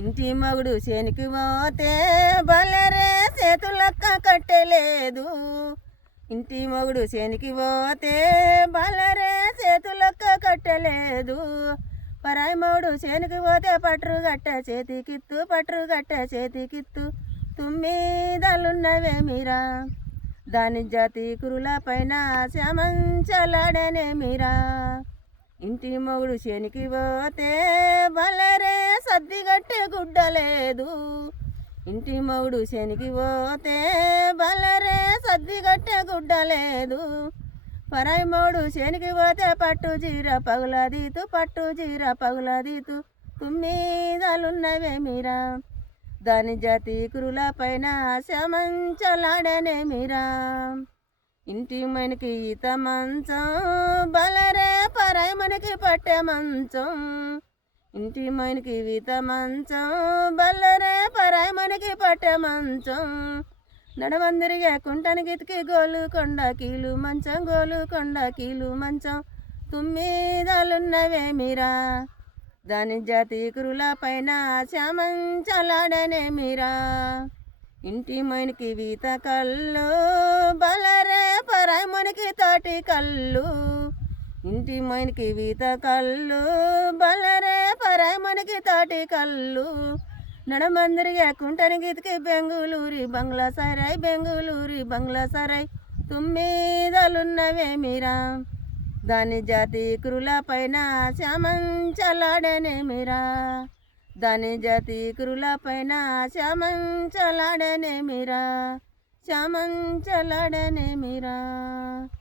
ఇంటి మగుడు చేనికి పోతే బలరే చేతులక్క కట్టెలేదు. ఇంటి మగుడు చేనికి పోతే బలరే చేతులక్క కట్టెలేదు. పరాయి మగుడు చేనికి పోతే పట్రు గట్ట చేతికిత్తు, పట్రు గట్ట చేతికిత్తు. తుమ్మిదలున్నవేమిరా దాని జాతి కురుల పైన శ్యామంచలాడనేమిరా. ఇంటి మొగుడు చేనికి పోతే బలరే సద్దిగట్టే గుడ్డలేదు. ఇంటి మొగుడు చేనికి పోతే బలరే సద్దిగట్టే గుడ్డలేదు. పరాయి మొగుడు చేనికి పోతే పట్టు జీర పగులదీతు, పట్టు జీర పగులదీతు. తుమ్మిదలున్నవేమిరా దాని జాతి కురుల పైన శ్యామంచలాడనేమిరా. ఇంటి మనకి ఈత మంచం బలరే పరాయి మనకి పట్టే మంచం. ఇంటి మనకి ఈత మంచం బలరే పరాయి మనకి పట్టే మంచం. నడవందిరిగా కుంటని గితికి గోలు కొండ కీలు మంచం, గోలు కొండ కీలు మంచం. తుమ్మిదలున్నవేమిరా దాని జాతి కురుల పైన శ్యామంచలాడనేమిరా. ఇంటి మనకి వీత కళ్ళు బలరే పరాయి మనకి తాటి కళ్ళు. ఇంటి మనకి వీత కళ్ళు బలరే పరాయి మనకి తాటి కళ్ళు. నడమందిరిగా కుంటని గీతికి బెంగుళూరి బంగ్లా సరాయ్, బెంగుళూరి బంగ్లా సరాయ్. తుమ్మిదలున్నవేమిరా దాని జాతి కురుల పైన శ్యామంచలాడనేమిరా. దాని జాతి కురుల పైన శ్యామంచలాడనేమిరా, శ్యామంచలాడనేమిరా.